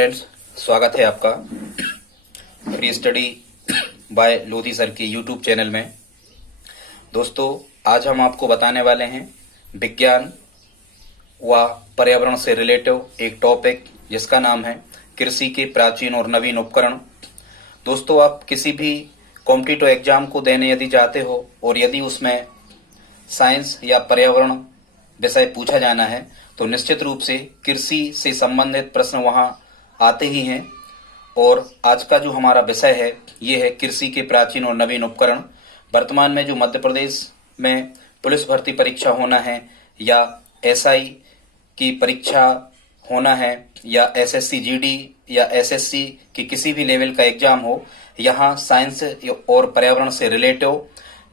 Students, स्वागत है आपका free study bye Lodhi sir के यूट्यूब चैनल में। दोस्तों, आज हम आपको बताने वाले हैं विज्ञान व पर्यावरण से रिलेटिव एक टॉपिक जिसका नाम है कृषि के प्राचीन और नवीन उपकरण। दोस्तों, आप किसी भी कॉम्पिटिटिव एग्जाम को देने यदि जाते हो और यदि उसमें साइंस या पर्यावरण विषय पूछा जाना है तो निश्चित रूप से कृषि से संबंधित प्रश्न वहां आते ही हैं। और आज का जो हमारा विषय है ये है कृषि के प्राचीन और नवीन उपकरण। वर्तमान में जो मध्य प्रदेश में पुलिस भर्ती परीक्षा होना है या एसआई की परीक्षा होना है या एसएससी जीडी या एसएससी की किसी भी लेवल का एग्जाम हो, यहाँ साइंस और पर्यावरण से रिलेटिव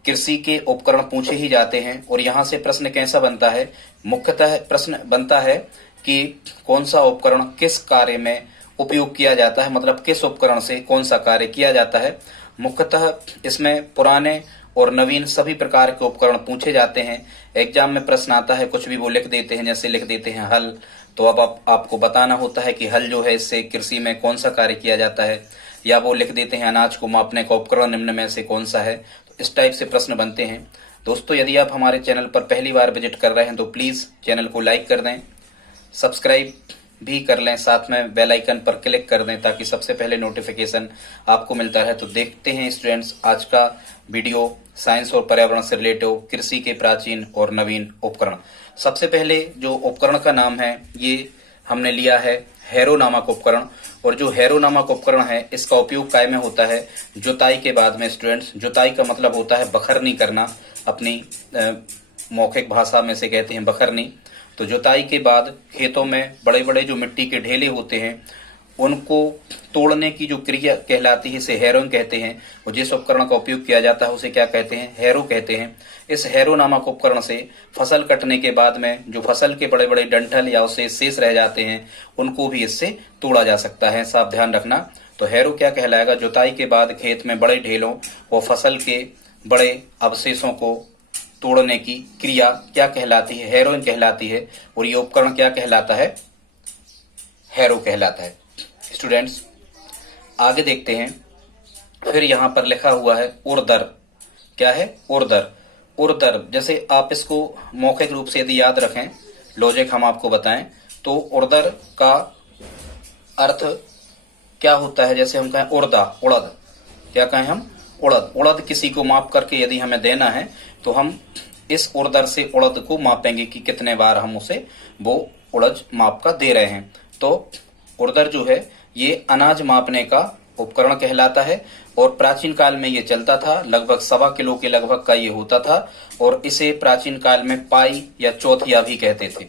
कृषि के उपकरण पूछे ही जाते हैं। और यहाँ से प्रश्न कैसा बनता है, मुख्यतः प्रश्न बनता है कि कौन सा उपकरण किस कार्य में उपयोग किया जाता है, मतलब किस उपकरण से कौन सा कार्य किया जाता है। मुख्यतः इसमें पुराने और नवीन सभी प्रकार के उपकरण पूछे जाते हैं। एग्जाम में प्रश्न आता है, कुछ भी वो लिख देते हैं, जैसे लिख देते हैं हल, तो अब आपको बताना होता है कि हल जो है इससे कृषि में कौन सा कार्य किया जाता है। या वो लिख देते हैं अनाज को मापने का उपकरण निम्न में से कौन सा है। तो इस टाइप से प्रश्न बनते हैं। दोस्तों, यदि आप हमारे चैनल पर पहली बार विजिट कर रहे हैं तो प्लीज चैनल को लाइक कर दें, सब्सक्राइब भी कर लें, साथ में बेल आइकन पर क्लिक कर दें ताकि सबसे पहले नोटिफिकेशन आपको मिलता रहे। तो देखते हैं स्टूडेंट्स आज का वीडियो साइंस और पर्यावरण से रिलेटिव कृषि के प्राचीन और नवीन उपकरण। सबसे पहले जो उपकरण का नाम है ये हमने लिया है हैरो नामक उपकरण। और जो हैरो नामक उपकरण है इसका उपयोग काय में होता है, जुताई के बाद में। स्टूडेंट्स, जुताई का मतलब होता है बखरनी करना, अपनी मौखिक भाषा में से कहते हैं बखरनी। तो जुताई के बाद खेतों में बड़े बड़े जो मिट्टी के ढेले होते हैं उनको तोड़ने की जो क्रिया कहलाती है इसे हैरोइंग कहते हैं। और जिस उपकरण का उपयोग किया जाता है उसे क्या कहते हैं, हैरो कहते हैं। इस हैरो नामक उपकरण से फसल कटने के बाद में जो फसल के बड़े बड़े डंठल या उसे शेष रह जाते हैं उनको भी इससे तोड़ा जा सकता है, साफ ध्यान रखना। तो हैरो क्या कहलाएगा, जुताई के बाद खेत में बड़े ढेलों व फसल के बड़े अवशेषों को तोड़ने की क्रिया क्या कहलाती है, हैरोइंग कहलाती है। और ये उपकरण क्या कहलाता है, हैरो कहलाता है। स्टूडेंट्स, आगे देखते हैं। फिर यहां पर लिखा हुआ है उर्दर। क्या है, उर्दर। उर्दर जैसे आप इसको मौखिक रूप से यदि याद रखें, लॉजिक हम आपको बताएं तो उर्दर का अर्थ क्या होता है। जैसे हम कहें उर्दा, उड़द, क्या कहें हम, उड़द। उड़द किसी को माप करके यदि हमें देना है तो हम इस उर्दर से उड़द को मापेंगे कि कितने बार हम उसे वो उड़द माप का दे रहे हैं। तो उर्दर जो है ये अनाज मापने का उपकरण कहलाता है। और प्राचीन काल में ये चलता था, लगभग 1.25 किलो के लगभग का ये होता था। और इसे प्राचीन काल में पाई या चौथिया भी कहते थे।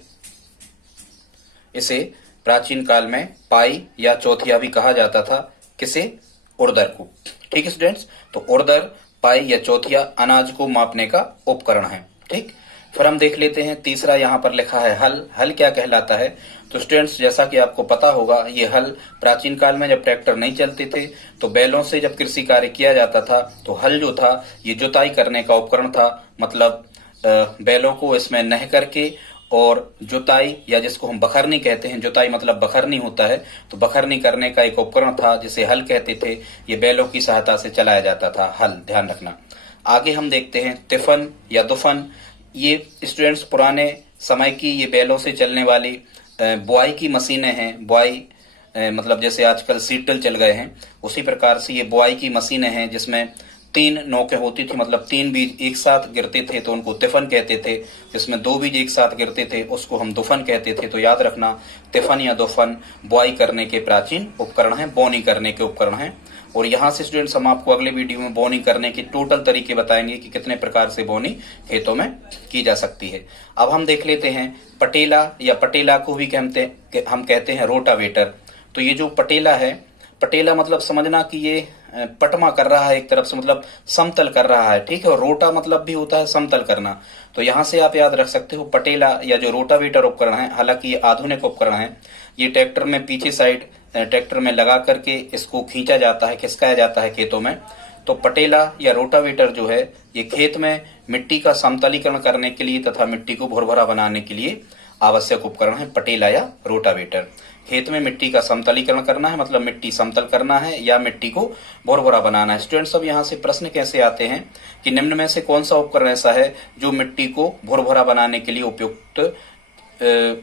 इसे प्राचीन काल में पाई या चौथिया भी कहा जाता था, किसे, उर्दर को। ठीक है स्टूडेंट्स, तो उर्दर, पाई या चौथिया अनाज को मापने का उपकरण है। ठीक, फिर हम देख लेते हैं तीसरा यहाँ पर लिखा है हल। हल क्या कहलाता है, तो स्टूडेंट्स जैसा कि आपको पता होगा ये हल प्राचीन काल में जब ट्रैक्टर नहीं चलते थे तो बैलों से जब कृषि कार्य किया जाता था तो हल जो था ये जुताई करने का उपकरण था। मतलब बैलों को इसमें नह करके और जुताई या जिसको हम बखरनी कहते हैं, जुताई मतलब बखरनी होता है, तो बखरनी करने का एक उपकरण था जिसे हल कहते थे। ये बैलों की सहायता से चलाया जाता था हल, ध्यान रखना। आगे हम देखते हैं तिफन या दुफन। ये स्टूडेंट्स पुराने समय की ये बैलों से चलने वाली बुआई की मशीनें हैं। बुआई मतलब जैसे आजकल सीडल चल गए हैं, उसी प्रकार से ये बुआई की मशीनें हैं जिसमें 3 नोकें होती थी, मतलब 3 बीज एक साथ गिरते थे तो उनको तिफन कहते थे। जिसमें 2 बीज एक साथ गिरते थे उसको हम दुफन कहते थे। तो याद रखना, तिफन या दुफन बुआई करने के प्राचीन उपकरण हैं, बोनी करने के उपकरण हैं। और यहाँ से स्टूडेंट्स हम आपको अगले वीडियो में बोनी करने के टोटल तरीके बताएंगे कि कितने प्रकार से बोनी खेतों में की जा सकती है। अब हम देख लेते हैं पटेला, या पटेला को भी हम कहते हैं रोटावेटर। तो ये जो पटेला है, पटेला मतलब समझना कि ये पटमा कर रहा है एक तरफ से, मतलब समतल कर रहा है। ठीक है, और रोटा मतलब भी होता है समतल करना। तो यहाँ से आप याद रख सकते हो पटेला या जो रोटावेटर उपकरण है, हालांकि ये आधुनिक उपकरण है। ये ट्रैक्टर में पीछे साइड ट्रैक्टर में लगा करके इसको खींचा जाता है, खिसकाया जाता है खेतों में। तो पटेला या रोटावेटर जो है ये खेत में मिट्टी का समतलीकरण करने के लिए तथा मिट्टी को भुरभुरा बनाने के लिए आवश्यक उपकरण है पटेला या रोटावेटर। खेत में मिट्टी का समतलीकरण करना है, मतलब मिट्टी समतल करना है या मिट्टी को भुरभुरा बनाना है। स्टूडेंट्स, अब यहाँ से प्रश्न कैसे आते हैं कि निम्न में से कौन सा उपकरण ऐसा है जो मिट्टी को भुरभुरा बनाने के लिए उपयुक्त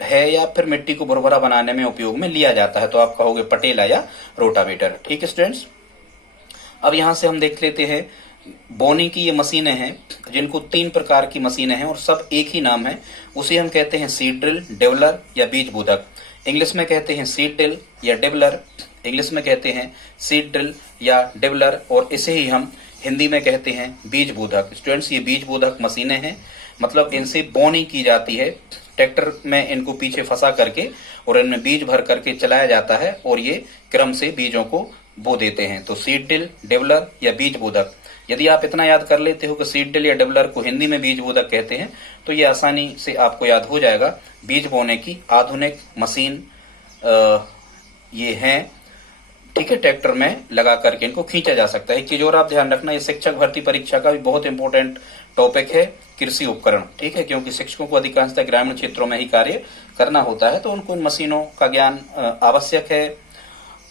है या फिर मिट्टी को भुरभुरा बनाने में उपयोग में लिया जाता है, तो आप कहोगे पटेला या रोटावेटर। ठीक है स्टूडेंट्स, अब यहाँ से हम देख लेते हैं बोनी की ये मशीनें हैं जिनको 3 प्रकार की मशीनें हैं और सब एक ही नाम है, उसे हम कहते हैं सीड ड्रिल, डेवलर या बीज बोधक। इंग्लिश में कहते हैं सीड ड्रिल या डेवलर, इंग्लिश में कहते हैं सीड ड्रिल या डेवलर, और इसे ही हम हिंदी में कहते हैं बीज बोधक। स्टूडेंट्स, ये बीज बोधक मशीनें हैं, मतलब इनसे बोनी की जाती है, ट्रैक्टर में इनको पीछे फंसा करके और इनमें बीज भर करके चलाया जाता है और ये क्रम से बीजों को बो देते हैं। तो सीड ड्रिल, डेवलर या बीज बोधक, यदि आप इतना याद कर लेते हो कि सीड ड्रिल या डेवलर को हिंदी में बीज बोधक कहते हैं तो ये आसानी से आपको याद हो जाएगा। बीज बोने की आधुनिक मशीन ये हैं, ठीक है, ट्रैक्टर में लगा करके इनको खींचा जा सकता है। एक चीज और आप ध्यान रखना, ये शिक्षक भर्ती परीक्षा का भी बहुत इंपॉर्टेंट टॉपिक है, कृषि उपकरण। ठीक है, क्योंकि शिक्षकों को अधिकांशतः ग्रामीण क्षेत्रों में ही कार्य करना होता है तो उनको इन मशीनों का ज्ञान आवश्यक है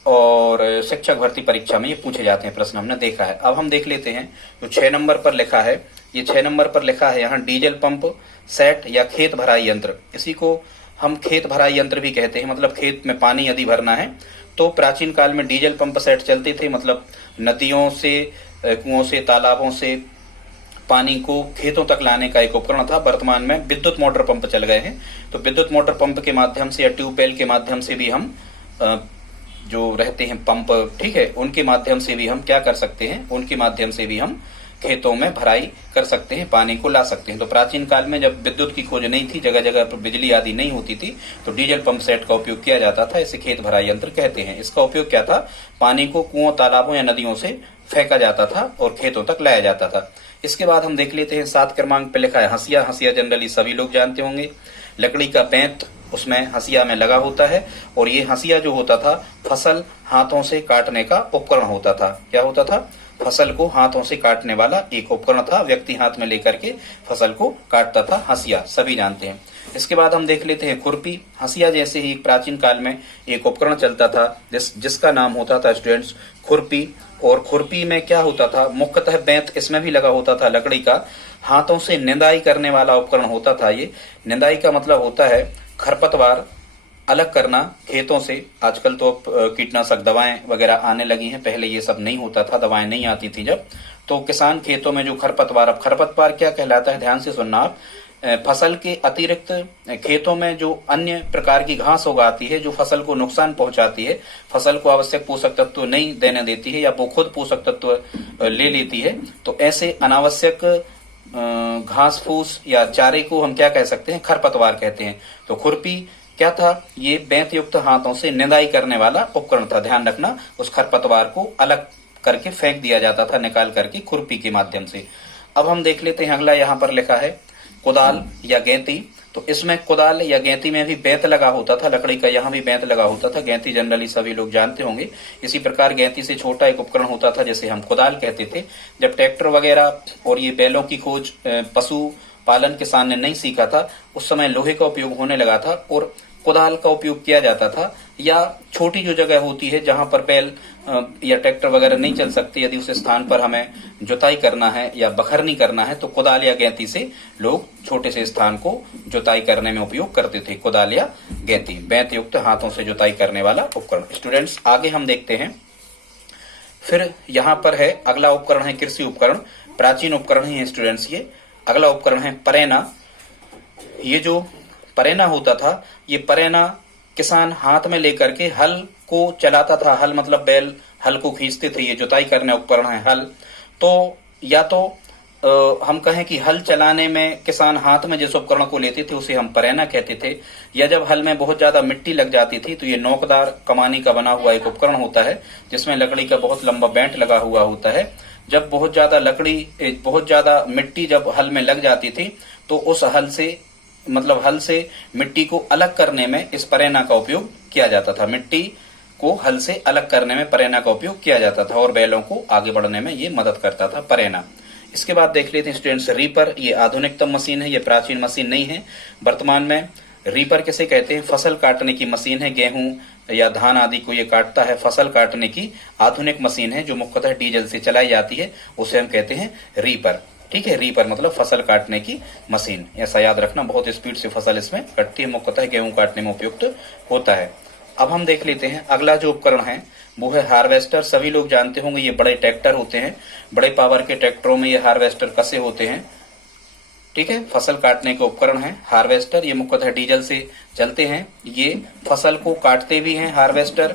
और शिक्षक भर्ती परीक्षा में ये पूछे जाते हैं प्रश्न, हमने देखा है। अब हम देख लेते हैं जो 6 नंबर पर लिखा है, ये 6 नंबर पर लिखा है यहाँ डीजल पंप सेट या खेत भराई यंत्र। इसी को हम खेत भराई यंत्र भी कहते हैं, मतलब खेत में पानी यदि भरना है तो प्राचीन काल में डीजल पंप सेट चलते थे, मतलब नदियों से, कुओं से, तालाबों से पानी को खेतों तक लाने का एक उपकरण था। वर्तमान में विद्युत मोटर पंप चल गए हैं, तो विद्युत मोटर पंप के माध्यम से या ट्यूबवेल के माध्यम से भी हम जो रहते हैं पंप, ठीक है, उनके माध्यम से भी हम क्या कर सकते हैं, उनके माध्यम से भी हम खेतों में भराई कर सकते हैं, पानी को ला सकते हैं। तो प्राचीन काल में जब विद्युत की खोज नहीं थी, जगह जगह पर बिजली आदि नहीं होती थी, तो डीजल पंप सेट का उपयोग किया जाता था, इसे खेत भराई यंत्र कहते हैं। इसका उपयोग क्या था, पानी को कुओं, तालाबों या नदियों से फेंका जाता था और खेतों तक लाया जाता था। इसके बाद हम देख लेते हैं 7 क्रमांक पे लिखा है हंसिया। हंसिया जनरली सभी लोग जानते होंगे, लकड़ी का बेंत उसमें हंसिया में लगा होता है और ये हंसिया जो होता था फसल हाथों से काटने का उपकरण होता था। क्या होता था, फसल को हाथों से काटने वाला एक उपकरण था, व्यक्ति हाथ में लेकर के फसल को काटता था, हंसिया सभी जानते हैं। इसके बाद हम देख लेते हैं खुरपी। हंसिया जैसे ही प्राचीन काल में एक उपकरण चलता था जिसका नाम होता था स्टूडेंट्स खुरपी, और खुरपी में क्या होता था, मुख्यतः बेंत इसमें भी लगा होता था लकड़ी का, हाथों से निंदाई करने वाला उपकरण होता था। ये निंदाई का मतलब होता है खरपतवार अलग करना खेतों से। आजकल तो कीटनाशक दवाएं वगैरह आने लगी हैं, पहले ये सब नहीं होता था, दवाएं नहीं आती थी जब, तो किसान खेतों में जो खरपतवार, अब खरपतवार क्या कहलाता है, ध्यान से सुनना आप, फसल के अतिरिक्त खेतों में जो अन्य प्रकार की घास उगाती है जो फसल को नुकसान पहुंचाती है, फसल को आवश्यक पोषक तत्व नहीं देने देती है या वो खुद पोषक तत्व ले लेती है, तो ऐसे अनावश्यक घास फूस या चारे को हम क्या कह सकते हैं, खरपतवार कहते हैं। तो खुरपी क्या था, ये बेंत युक्त हाथों से निंदाई करने वाला उपकरण था। ध्यान रखना, उस खरपतवार को अलग करके फेंक दिया जाता था निकाल करके खुरपी के माध्यम से। अब हम देख लेते हैं अगला, यहाँ पर लिखा है कुदाल या गैंती। तो इसमें कुदाल या गैंती में भी बेंत लगा होता था लकड़ी का, यहाँ भी बेंत लगा होता था। गैंती जनरली सभी लोग जानते होंगे। इसी प्रकार गैंती से छोटा एक उपकरण होता था जिसे हम कुदाल कहते थे। जब ट्रैक्टर वगैरह और ये बैलों की खोज पशु पालन किसान ने नहीं सीखा था, उस समय लोहे का उपयोग होने लगा था और कुदाल का उपयोग किया जाता था। या छोटी जो जगह होती है जहां पर बैल या ट्रैक्टर वगैरह नहीं चल सकते, यदि उस स्थान पर हमें जुताई करना है या बखरनी करना है, तो कुदाल या गैंती से लोग छोटे से स्थान को जुताई करने में उपयोग करते थे। कुदाल या गैंती, बेंत युक्त हाथों से जुताई करने वाला उपकरण। स्टूडेंट्स, आगे हम देखते हैं, फिर यहाँ पर है अगला उपकरण है कृषि उपकरण, प्राचीन उपकरण ही है स्टूडेंट्स ये। अगला उपकरण है परेना। ये जो परेना होता था, ये परेना किसान हाथ में लेकर के हल को चलाता था। हल मतलब बैल हल को खींचते थे, ये जुताई करने उपकरण है हल। तो या तो हम कहें कि हल चलाने में किसान हाथ में जिस उपकरण को लेते थे उसे हम परेना कहते थे, या जब हल में बहुत ज्यादा मिट्टी लग जाती थी तो ये नोकदार कमानी का बना हुआ एक उपकरण होता है जिसमें लकड़ी का बहुत लंबा बेंट लगा हुआ होता है। जब बहुत ज्यादा मिट्टी जब हल में लग जाती थी तो उस हल से मिट्टी को अलग करने में इस परेना का उपयोग किया जाता था। मिट्टी को हल से अलग करने में परेना का उपयोग किया जाता था और बैलों को आगे बढ़ने में ये मदद करता था परेना। इसके बाद देख लेते हैं स्टूडेंट्स रीपर। ये आधुनिकतम मशीन है, ये प्राचीन मशीन नहीं है। वर्तमान में रीपर किसे कहते हैं? फसल काटने की मशीन है, गेहूं या धान आदि को ये काटता है। फसल काटने की आधुनिक मशीन है जो मुख्यतः डीजल से चलाई जाती है, उसे हम कहते हैं रीपर। ठीक है, रीपर मतलब फसल काटने की मशीन, ऐसा याद रखना। बहुत स्पीड से फसल इसमें कटती है, मुख्यतः गेहूं काटने में उपयुक्त होता है। अब हम देख लेते हैं अगला जो उपकरण है वो है हार्वेस्टर। सभी लोग जानते होंगे ये बड़े ट्रैक्टर होते हैं, बड़े पावर के ट्रैक्टरों में ये हार्वेस्टर कसे होते हैं। ठीक है, फसल काटने के उपकरण है हार्वेस्टर, ये मुख्यतः डीजल से चलते हैं। ये फसल को काटते भी हैं हार्वेस्टर,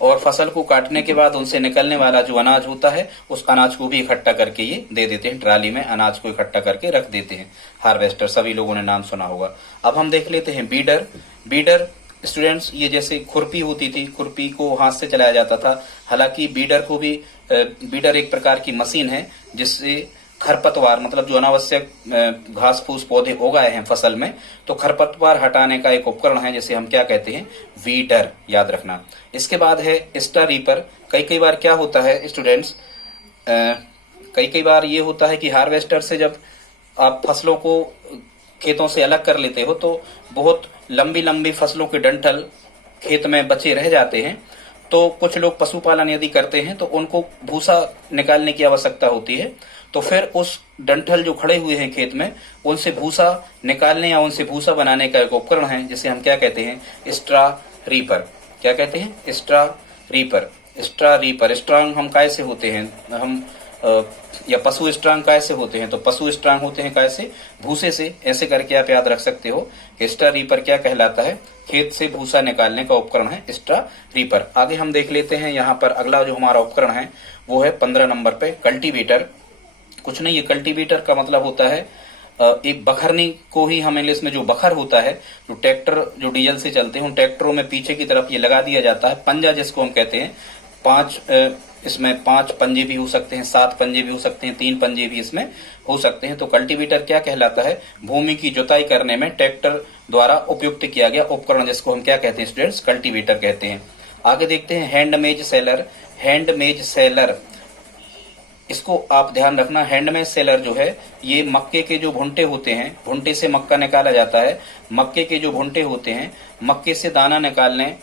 और फसल को काटने के बाद उनसे निकलने वाला जो अनाज होता है उस अनाज को भी इकट्ठा करके ये दे देते हैं, ट्राली में अनाज को इकट्ठा करके रख देते हैं। हार्वेस्टर सभी लोगों ने नाम सुना होगा। अब हम देख लेते हैं बीडर। बीडर स्टूडेंट्स ये जैसे खुरपी होती थी, खुरपी को हाथ से चलाया जाता था, हालांकि बीडर को भी बीडर एक प्रकार की मशीन है जिससे खरपतवार मतलब जो अनावश्यक घास फूस पौधे उगाए हैं फसल में, तो खरपतवार हटाने का एक उपकरण है जिसे हम क्या कहते हैं? वीडर, याद रखना। इसके बाद है स्ट्रा रीपर। कई बार क्या होता है स्टूडेंट्स, कई बार ये होता है कि हार्वेस्टर से जब आप फसलों को खेतों से अलग कर लेते हो तो बहुत लंबी लंबी फसलों के डंठल खेत में बचे रह जाते हैं। तो कुछ लोग पशुपालन यदि करते हैं तो उनको भूसा निकालने की आवश्यकता होती है, तो फिर उस डंठल जो खड़े हुए हैं खेत में उनसे भूसा निकालने या उनसे भूसा बनाने का एक उपकरण है जिसे हम क्या कहते हैं? Straw reaper. क्या कहते हैं? Straw reaper. Straw reaper strong हम काय से होते हैं? हम या पशु स्ट्रांग काय से होते हैं? तो पशु स्ट्रांग होते हैं काय से? भूसे से। ऐसे करके आप याद रख सकते हो कि स्ट्रा रीपर क्या कहलाता है? खेत से भूसा निकालने का उपकरण है स्ट्रा रीपर। आगे हम देख लेते हैं यहाँ पर अगला जो हमारा उपकरण है वो है 15 नंबर पे कल्टीवेटर। कुछ नहीं, ये कल्टीवेटर का मतलब होता है एक बखरनी को ही हम इंग्लिश में जो बखर होता है, जो ट्रैक्टर जो डीजल से चलते हैं उन ट्रैक्टरों में पीछे की तरफ ये लगा दिया जाता है, पंजा जिसको हम कहते हैं। इसमें 5 पंजे भी हो सकते हैं, 7 पंजे भी हो सकते हैं, 3 पंजे भी इसमें हो सकते हैं। तो कल्टीवेटर क्या कहलाता है? भूमि की जुताई करने में ट्रैक्टर द्वारा उपयुक्त किया गया उपकरण जिसको हम क्या कहते हैं स्टूडेंट्स? कल्टीवेटर कहते हैं। आगे देखते हैं हैंडमेड सेलर। हैंडमेड सेलर, इसको आप ध्यान रखना। हैंडमेड सेलर जो है ये मक्के के जो भुट्टे होते हैं, भुट्टे से मक्का निकाला जाता है, मक्के के जो भुट्टे होते हैं, मक्के से दाना निकालने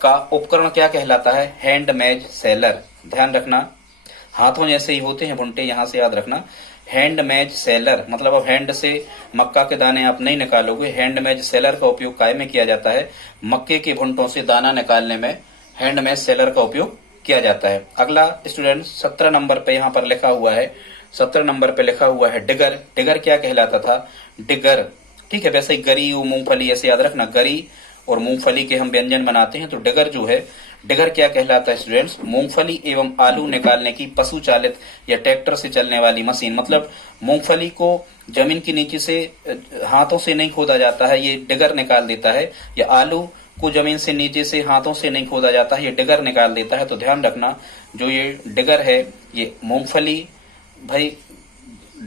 का उपकरण क्या कहलाता है? Handmade seller. ध्यान रखना, हाथों जैसे ही होते हैं भुट्टे, यहां से याद रखना। हैंडमेड सेलर मतलब अब हैंड से मक्का के दाने आप नहीं निकालोगे, हैंडमेड सेलर का उपयोग काय में किया जाता है? मक्के के भुट्टों से दाना निकालने में हैंडमेड सेलर का उपयोग किया जाता है। अगला स्टूडेंट 17 नंबर पे यहाँ पर लिखा हुआ है, 17 नंबर पे लिखा हुआ है डिगर। डिगर क्या कहलाता था? डिगर, ठीक है, वैसे ही गरी और मूंगफली ऐसे याद रखना, गरी और मूंगफली के हम व्यंजन बनाते हैं। तो डिगर जो है, डिगर क्या कहलाता है स्टूडेंट्स? मूंगफली एवं आलू निकालने की पशु चालित या ट्रैक्टर से चलने वाली मशीन। मतलब मूंगफली को जमीन के नीचे से हाथों से नहीं खोदा जाता है, ये डिगर निकाल देता है, या आलू को जमीन से नीचे से हाथों से नहीं खोदा जाता है, ये डिगर निकाल देता है। तो ध्यान रखना, जो ये डिगर है ये मूंगफली, भाई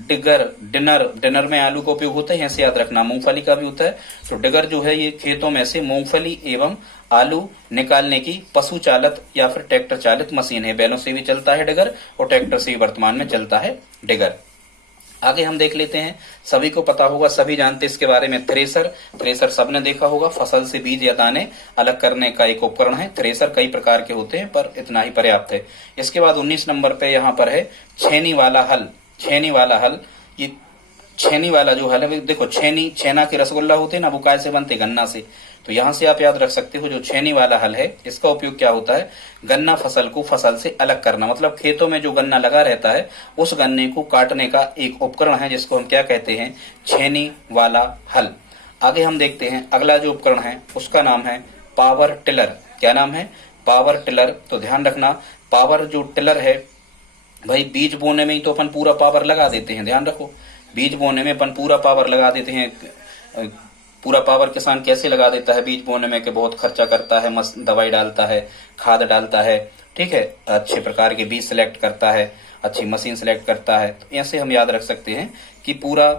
डिगर डिनर में आलू का उपयोग होता है, ऐसे याद रखना, मूंगफली का भी होता है। तो डिगर जो है ये खेतों में से मूंगफली एवं आलू निकालने की पशु चालित या फिर ट्रैक्टर चालित मशीन है। बैलों से भी चलता है डिगर और ट्रैक्टर से भी वर्तमान में चलता है डिगर। आगे हम देख लेते हैं, सभी को पता होगा, सभी जानते हैं इसके बारे में, थ्रेसर। थ्रेसर सबने देखा होगा, फसल से बीज या दाने अलग करने का एक उपकरण है। थ्रेसर कई प्रकार के होते हैं पर इतना ही पर्याप्त है। इसके बाद 19 नंबर पे यहाँ पर है छेनी वाला हल। छेनी वाला हल, ये छेनी वाला जो हल है, देखो छेना के रसगुल्ला होते हैं ना, वो काय से बनते? गन्ना से। तो यहां से आप याद रख सकते हो, जो छेनी वाला हल है इसका उपयोग क्या होता है? गन्ना फसल को फसल से अलग करना। मतलब खेतों में जो गन्ना लगा रहता है उस गन्ने को काटने का एक उपकरण है जिसको हम क्या कहते हैं? छेनी वाला हल। आगे हम देखते हैं अगला जो उपकरण है उसका नाम है पावर टिलर। क्या नाम है? Power tiller. तो ध्यान रखना, पावर जो टिलर है, भाई बीज बोने में ही तो अपन पूरा पावर लगा देते हैं, ध्यान रखो, बीज बोने में अपन पूरा पावर लगा देते हैं। पूरा पावर किसान कैसे लगा देता है बीज बोने में? कि बहुत खर्चा करता है, मस्त दवाई डालता है, खाद डालता है, ठीक है, अच्छे प्रकार के बीज सिलेक्ट करता है, अच्छी मशीन सिलेक्ट करता है। तो ऐसे हम याद रख सकते हैं कि पूरा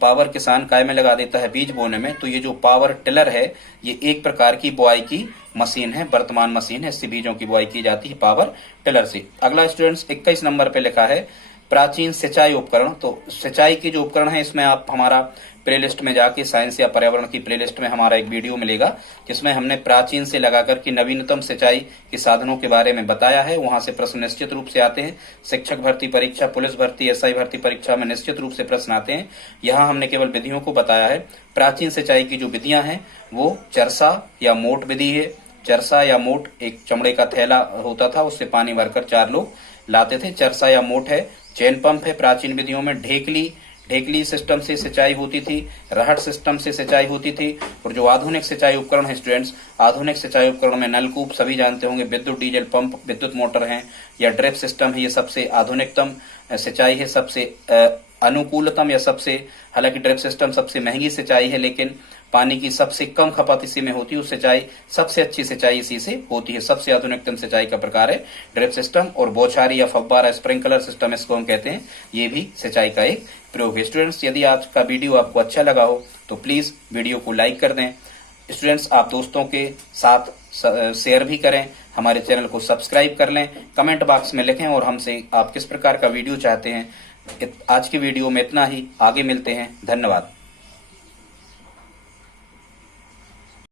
पावर किसान काय में लगा देता है? बीज बोने में। तो ये जो पावर टिलर है ये एक प्रकार की बुआई की मशीन है, वर्तमान मशीन है, इससे बीजों की बुआई की जाती है पावर टिलर से। अगला स्टूडेंट्स 21 नंबर पे लिखा है प्राचीन सिंचाई उपकरण। तो सिंचाई के जो उपकरण है इसमें आप हमारा प्लेलिस्ट में जाके साइंस या पर्यावरण की प्लेलिस्ट में हमारा एक वीडियो मिलेगा जिसमें हमने प्राचीन से लगाकर के नवीनतम सिंचाई के साधनों के बारे में बताया है। वहां से प्रश्न निश्चित रूप से आते हैं। शिक्षक भर्ती परीक्षा, पुलिस भर्ती, एसआई भर्ती परीक्षा में निश्चित रूप से प्रश्न आते हैं। यहाँ हमने केवल विधियों को बताया है। प्राचीन सिंचाई की जो विधियां हैं वो चरसा या मोट विधि है। चरसा या मोट एक चमड़े का थैला होता था, उससे पानी भरकर 4 लोग लाते थे। चरसा या मोट है। चैन पंप है प्राचीन विधियों में। ढेकली सिस्टम से सिंचाई होती थी। रहट सिस्टम से सिंचाई होती थी। और जो आधुनिक सिंचाई उपकरण है स्टूडेंट्स, आधुनिक सिंचाई उपकरण में नलकूप सभी जानते होंगे, विद्युत डीजल पंप, विद्युत मोटर हैं या ड्रिप सिस्टम है। ये सबसे आधुनिकतम सिंचाई है, सबसे अनुकूलतम या सबसे, हालांकि ड्रिप सिस्टम सबसे महंगी सिंचाई है लेकिन पानी की सबसे कम खपत इसी में होती है। उस सिंचाई सबसे अच्छी सिंचाई इसी से होती है। सबसे आधुनिकतम सिंचाई का प्रकार है ड्रिप सिस्टम। और बौछारी या फव्वारा स्प्रिंकलर सिस्टम इसको हम कहते हैं, ये भी सिंचाई का एक प्रयोग है। स्टूडेंट्स, यदि आज का वीडियो आपको अच्छा लगा हो तो प्लीज वीडियो को लाइक कर दें। स्टूडेंट्स, आप दोस्तों के साथ शेयर भी करें। हमारे चैनल को सब्सक्राइब कर लें। कमेंट बॉक्स में लिखें और हमसे आप किस प्रकार का वीडियो चाहते हैं। आज के वीडियो में इतना ही। आगे मिलते हैं। धन्यवाद।